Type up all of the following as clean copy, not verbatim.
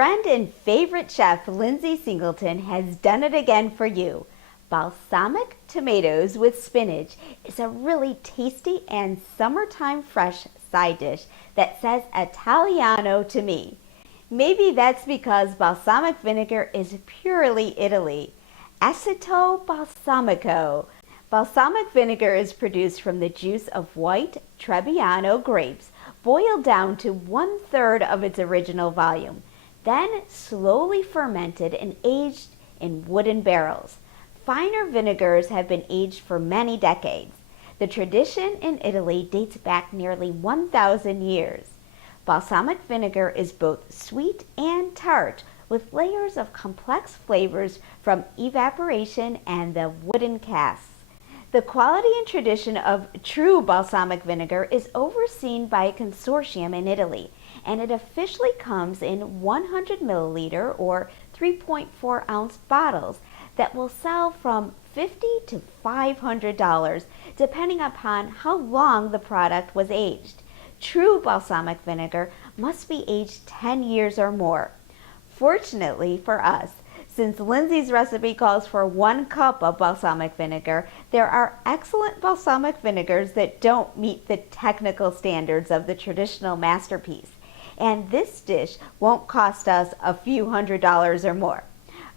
friend and favorite chef Lindsey Singleton has done it again for you. Balsamic tomatoes with spinach is a really tasty and summertime fresh side dish that says Italiano to me. Maybe that's because balsamic vinegar is purely Italy. Aceto balsamico. Balsamic vinegar is produced from the juice of white Trebbiano grapes, boiled down to 1/3 of its original volume, then slowly fermented and aged in wooden barrels. Finer vinegars have been aged for many decades. The tradition in Italy dates back nearly 1,000 years. Balsamic vinegar is both sweet and tart, with layers of complex flavors from evaporation and the wooden casks. The quality and tradition of true balsamic vinegar is overseen by a consortium in Italy, and it officially comes in 100 milliliter or 3.4 ounce bottles that will sell from $50 to $500 depending upon how long the product was aged. True balsamic vinegar must be aged 10 years or more. Fortunately for us, since Lindsey's recipe calls for 1 cup of balsamic vinegar, there are excellent balsamic vinegars that don't meet the technical standards of the traditional masterpiece. And this dish won't cost us a few $100s or more.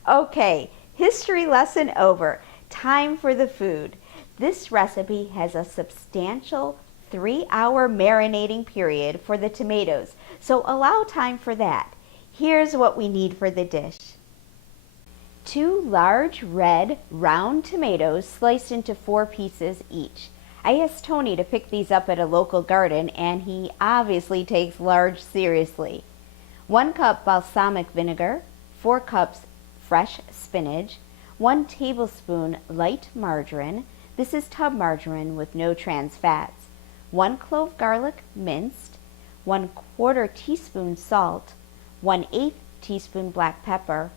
Okay, history lesson over. Time for the food. This recipe has a substantial 3-hour marinating period for the tomatoes, so allow time for that. Here's what we need for the dish. 2 large red round tomatoes sliced into 4 pieces each. I asked Tony to pick these up at a local garden, and he obviously takes large seriously. 1 cup balsamic vinegar, 4 cups fresh spinach, 1 tablespoon light margarine. This is tub margarine with no trans fats. 1 clove garlic minced, 1/4 teaspoon salt, 1/8 teaspoon black pepper,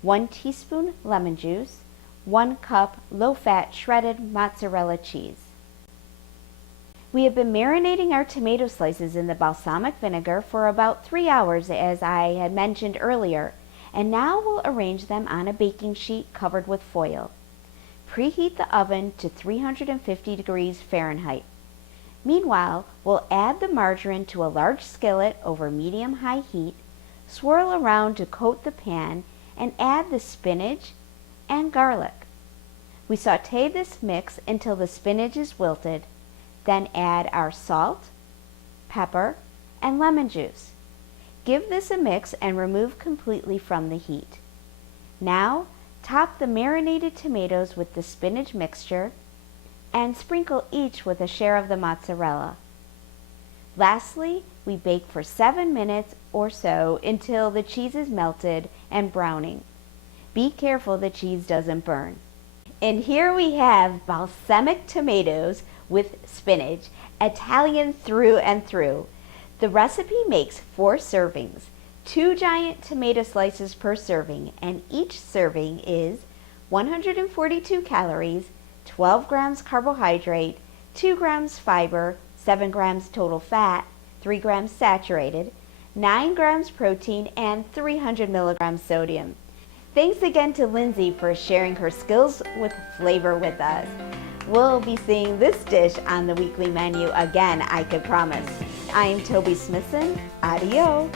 1 teaspoon lemon juice, 1 cup low-fat shredded mozzarella cheese. We have been marinating our tomato slices in the balsamic vinegar for about 3 hours, as I had mentioned earlier, and now we'll arrange them on a baking sheet covered with foil. Preheat the oven to 350 degrees Fahrenheit. Meanwhile, we'll add the margarine to a large skillet over medium-high heat, swirl around to coat the pan, and add the spinach and garlic. We saute this mix until the spinach is wilted, then add our salt, pepper, and lemon juice. Give this a mix and remove completely from the heat. Now, top the marinated tomatoes with the spinach mixture and sprinkle each with a share of the mozzarella. Lastly, we bake for 7 minutes or so until the cheese is melted and browning. Be careful the cheese doesn't burn. And here we have balsamic tomatoes with spinach, Italian through and through. The recipe makes 4 servings, 2 giant tomato slices per serving, and each serving is 142 calories, 12 grams carbohydrate, 2 grams fiber, 7 grams total fat, 3 grams saturated, 9 grams protein, and 300 milligrams sodium. Thanks again to Lindsey for sharing her skills with flavor with us. We'll be seeing this dish on the weekly menu again, I could promise. I'm Toby Smithson. Adios.